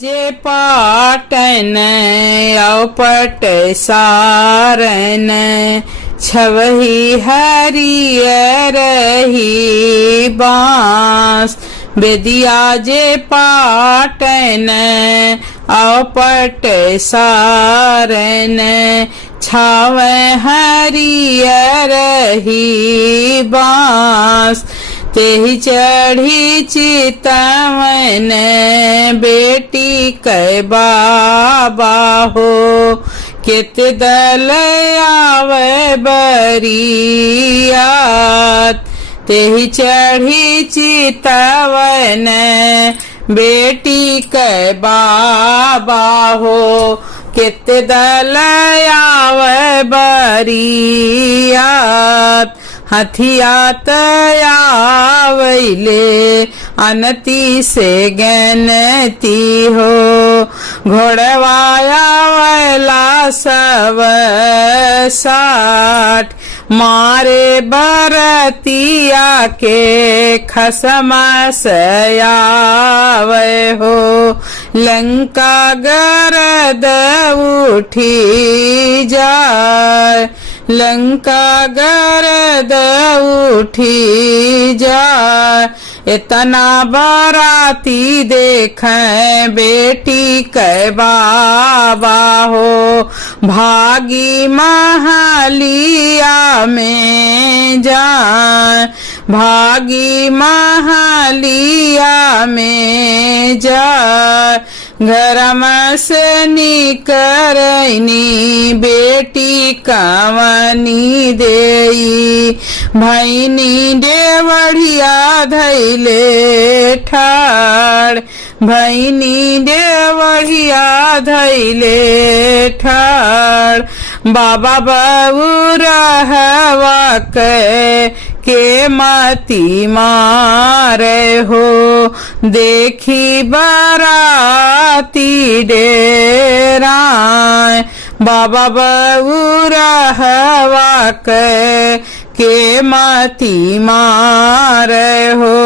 जे पाटन औपट सारन छवही हरियर ही बांस। बेदिया जे पाटन औपट सारन छाव हरियर ही बांस। तेहि चढ़ी चितवन बेटी कै बाबा हो। केत दल आवे बरियात तेहि चढ़ी चितवन बेटी कै बाबा हो। केत दल आवे बरियात हथियात आवैले अनति से गनती हो। घोड़वाया वैला सब साठ मारे बरतिया के खसम सयावे हो। लंका गरद उठी जाए लंका गरद उठी जाए। इतना बराती देखें बेटी कै बाबा हो। भागी महलिया में जाए भागी महलिया में जाए। घरम से निकरनी बेटी कवनी देई। भैनी देवढ़िया धैले ठाड़ भैनी देवढ़िया धैले ठाड़। बाबा बउरहवा के मती मारे हो। देखी बराती डेराए बाबा बउरहवा के मती मारे हो।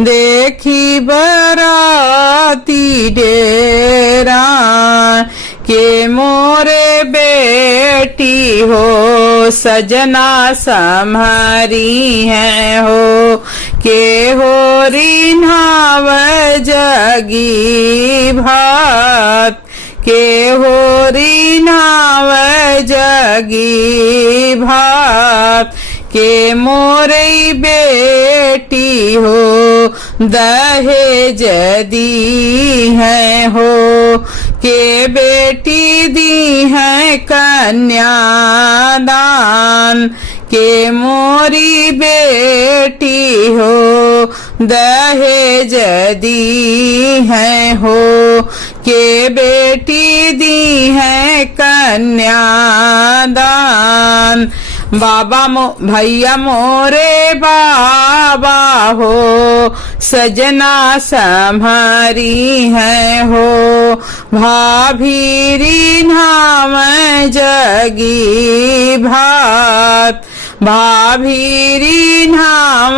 देखी बराती डेराए के मोरे बेटी हो। सजना सम्हारी है हो। के हो रिन्हाव जगी भात के हो रिन्हाव जगी भात। के मोरे बेटी हो दहेज दी है हो। के बेटी दी है कन्यादान। के मोरी बेटी हो दहेज दी है हो। के बेटी दी है कन्यादान। बाबा भैया मोरे बाबा हो। सजना सम्हारी है हो। भाभीरी नाम जगी भात भाभीरी नाम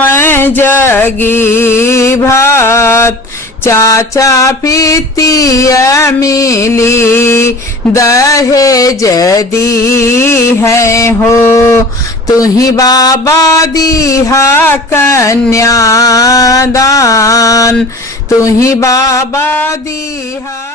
जगी भात। चाचा पितिया मिली दहेज दी है हो। तुही बाबा दीहा कन्यादान तुही बाबा दीहा।